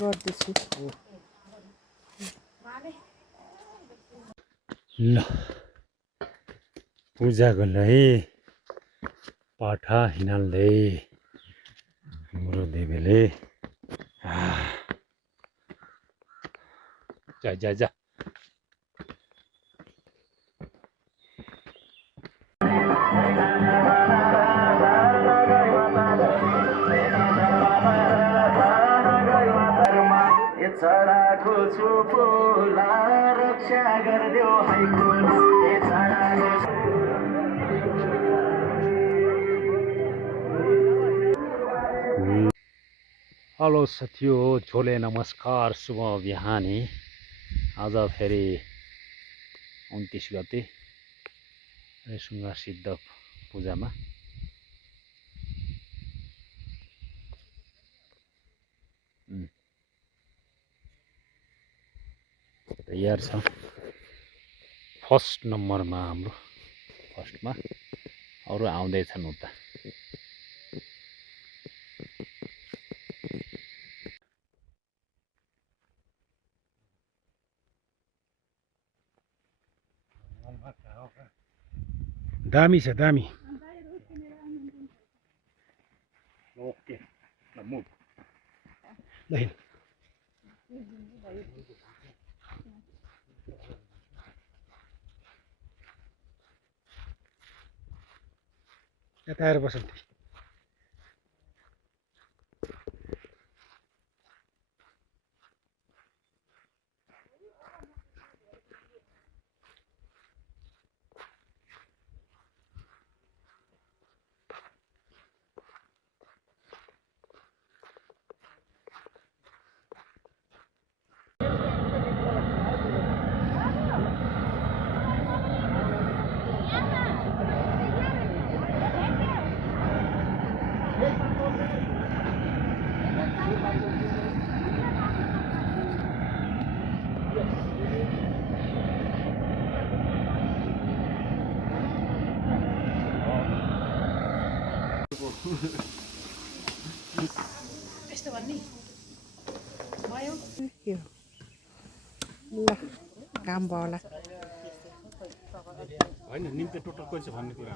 गर्दैछु ल पूजाको लागि पाठा हिँड्दै हाम्रो देवीले जा जा जा हेलो साथियों, झोले नमस्कार, शुभ बिहानी। आज फेरि 29 गते रेसुङ्गा सिद्ध पूजामा तयार छ। फर्स्ट नम्बरमा हाम्रो फर्स्टमा अरू आउँदैछन् उता। दामी छ दामी। ओके मुभ यता आएर बसन्ती। यस्तो भन्ने भयो ल काम भयो होला। होइन निम्ति टोटल कति छ भन्ने कुरा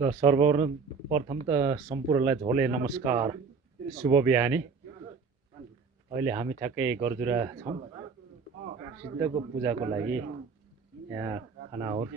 र सर्वप्रथम त सम्पूर्णलाई झोले नमस्कार, शुभ बिहानी। अहिले हामी ठ्याक्कै गरजुरा छौँ। सिद्धको पूजाको लागि यहाँ खानाहरू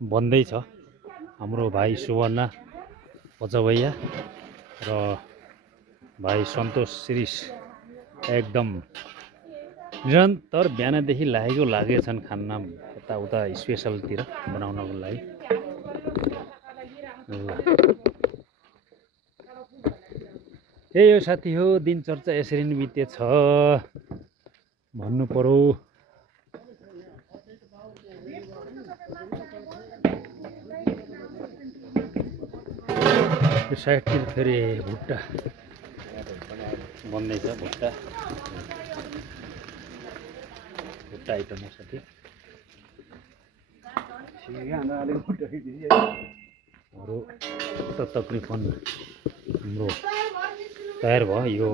बन्दैछ। हाम्रो भाइ सुवर्णा पचभैया र भाइ सन्तोष शिरिष एकदम निरन्तर बिहानदेखि लागेछन् खाना यताउता स्पेसलतिर बनाउनको लागि। यही हो साथी हो, दिनचर्चा यसरी नै बितेछ भन्नु पर्यो। यो साइडतिर फेरि भुट्टा बन्दैछ। भुट्टा आइटम हो साथी। अरू त तकरिबन हाम्रो तयार भयो। यो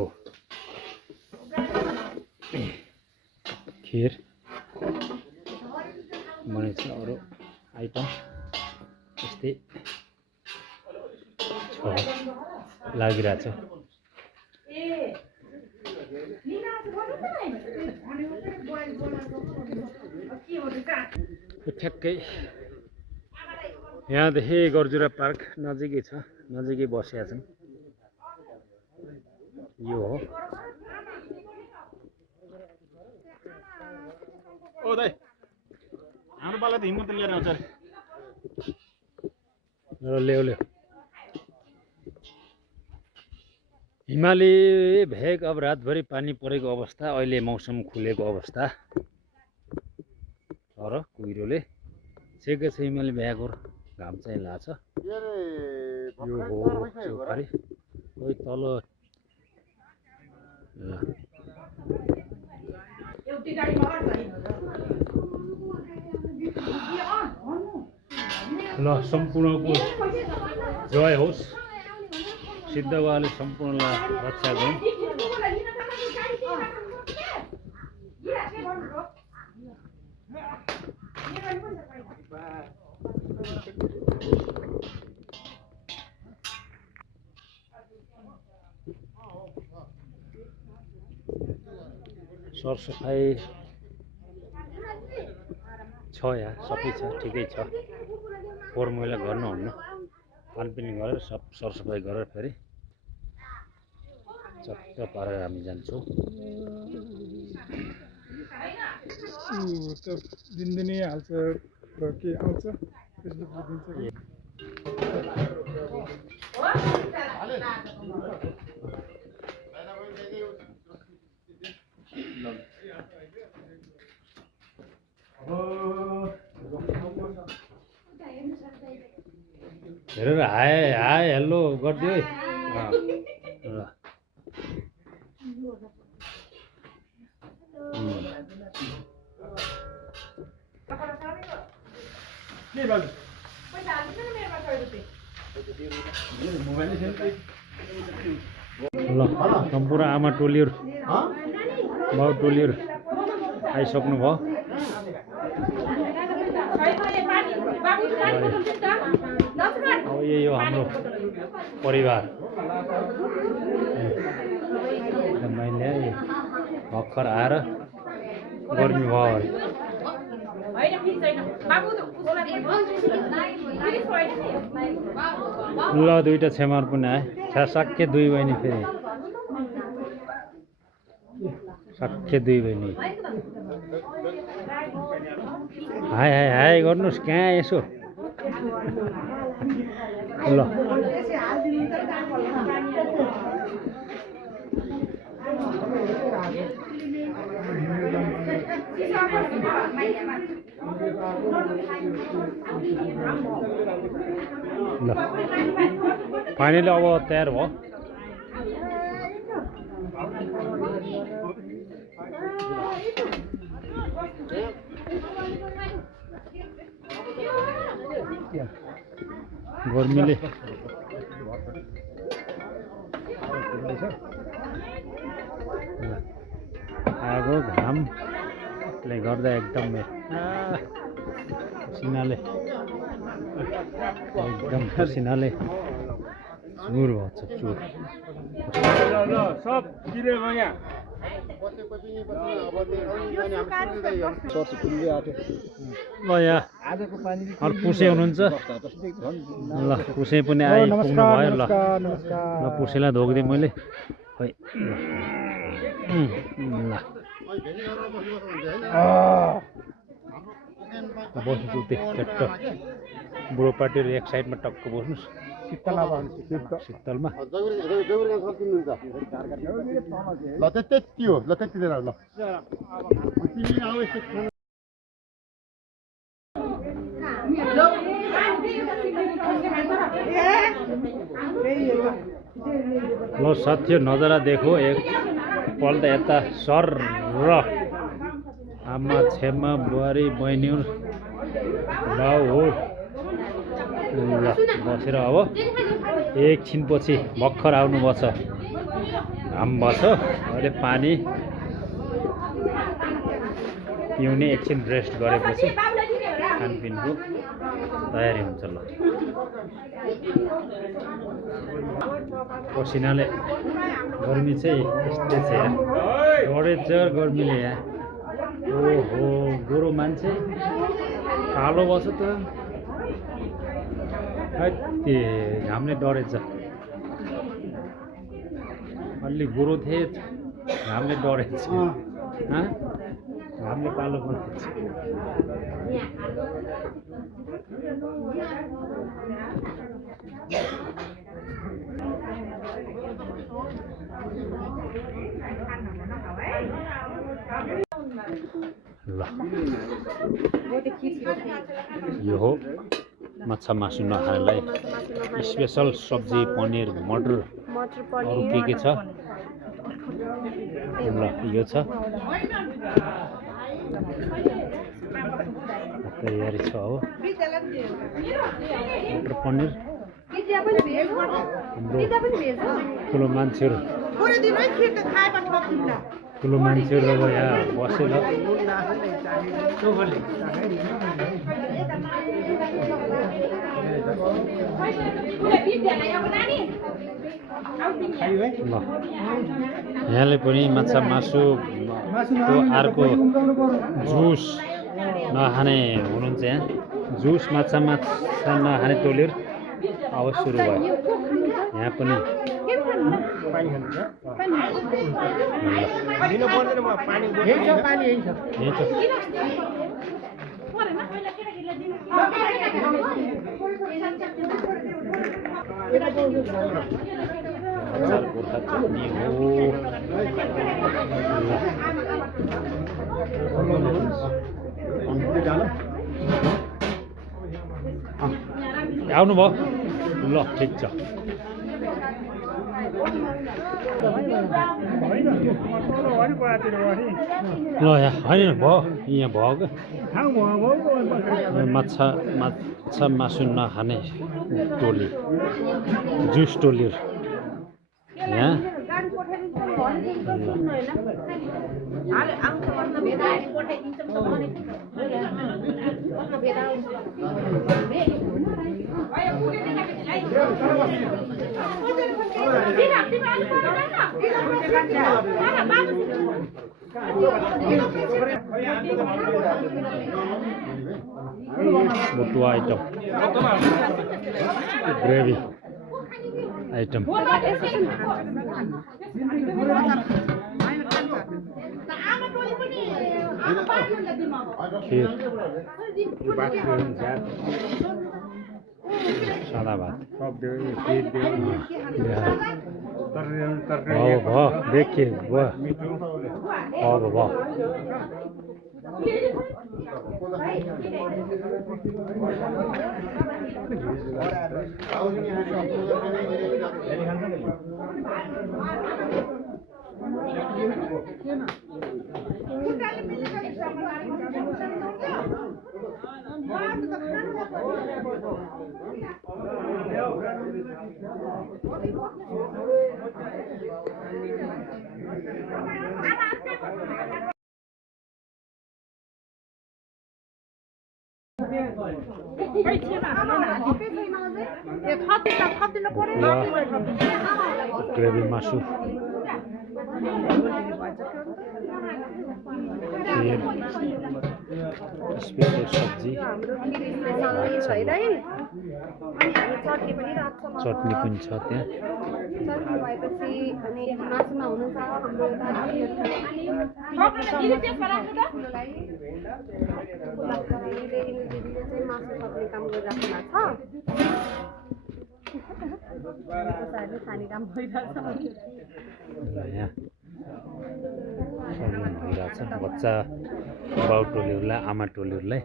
खिर बनेछ। अरू आइटम यस्तै लागिरहेछ। ठ्याक्कै यहाँदेखि गरजुरा पार्क नजिकै छ, नजिकै बसेका छन्। यो हो। ओ दाइ हाम्रो पाला त हिम्मत लिएर आउँछ अरे। ल्याउ हिमाली भेग। अब रातभरि पानी परेको अवस्था, अहिले मौसम खुलेको अवस्था तर कुहिरोले छेकेको छ। हिमाली भेगको घाम चाहिँ लाग्छ। यो हो चौखारी। कोही तल ल सम्पूर्णको जय होस्, सिद्ध बाबाले सम्पूर्णलाई रक्षा गरून्। सरसफाइ छ यहाँ, सबै छ, ठिकै छ। फोहोर मैला गर्नुहुन्न, खानपिन गरेर सब सरसफाइ गरेर फेरि चट्ट पारेर हामी जान्छौँ। दिनदिनै हाल्छ र के आउँछ त्यसले दिन्छ हेरेर हाय हाय हेलो गरिदियो है। ल ल सम्पूर्ण आमा टोलीहरू बाउ टोलीहरू आइसक्नु भयो। अब यही हो हाम्रो परिवार। मैले भर्खर आएर गर्मी भयो अरे। ल दुईवटा छेमार पनि आए, साक्कै दुई बहिनी, फेरि साक्कै दुई बहिनी। हाय हाय हाय गर्नुहोस्, कहाँ यसो ल ल फाइनली अब तयार भयो। गर्मीले आगो घामले गर्दा एकदम पसिनाले चुर भन्छ, चुर। सब गिरे यहाँ ल यहाँ अरू पुसे हुनुहुन्छ। ल पुसे पनि आइपुग्नु भयो। ल ल पुसेलाई धोकिदिएँ मैले, खै ल बस्नु त्यही चट्ट बुढो पार्टीहरू एक साइडमा टक्क बस्नुहोस् शीतलमा। ल त्यति हो, ल त्यति दिन ल ल साथीहरू नजारा देखो एक पल्ट यता सर र आमा छेमा बुहारी बहिनीहरू बाउ हो। ल बसेर अब एकछिनपछि भर्खर आउनुभएको छ, घाम भएछ अहिले पानी पिउने, एकछिन रेस्ट गरेपछि खानपिनको तयारी हुन्छ। ल पसिनाले गर्मी चाहिँ यस्तै छ यहाँ, डढेछ गर्मीले यहाँ। ओहो गोरो मान्छे कालो बस्छ त, त्यो घामले डढेछ। अलि गोरो थिए, घामले डढेछ, घामले कालो बनाएछ। ल यो हो माछा मासु नखानेलाई स्पेसल सब्जी, पनिर, मटर, अरू के छ ल यो छ तयारी छ हो मटर पनिर ठुलो मान्छेहरू अब यहाँ बसेर ल यहाँले पनि माछा मासु अर्को जुस नखाने हुनुहुन्छ यहाँ जुस माछा नखाने टोलीहरू अब सुरु भयो यहाँ पनि गोर्खा चटनी हो आउनुभयो ल ठिक छ ल यहाँ होइन भयो यहाँ भयो क्या माछा मासु नखाने टोली जुस टोलीहरू यहाँ बटुवा आइटम ग्रेवी आइटम खीर सादा भात भयो देखिए भयो ग्रेभी मासु खीर स्पेशल सब्जी चटनी पनि छ त्यहाँ भइरहेछ बच्चा बाउ टोलीहरूलाई आमा टोलीहरूलाई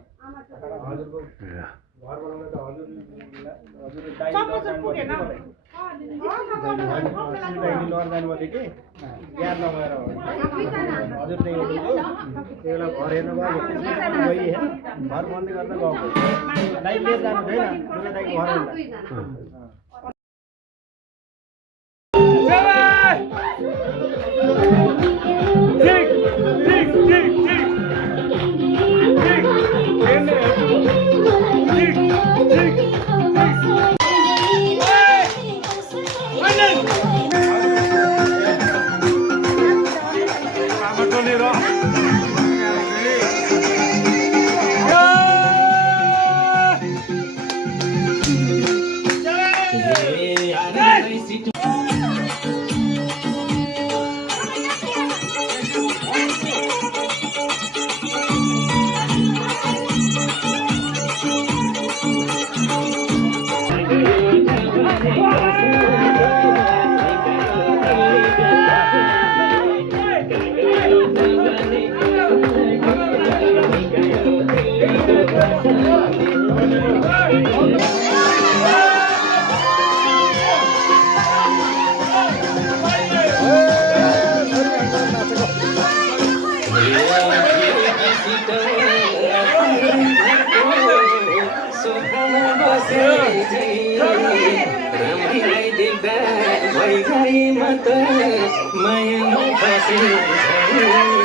बारेमा त मायामा फसे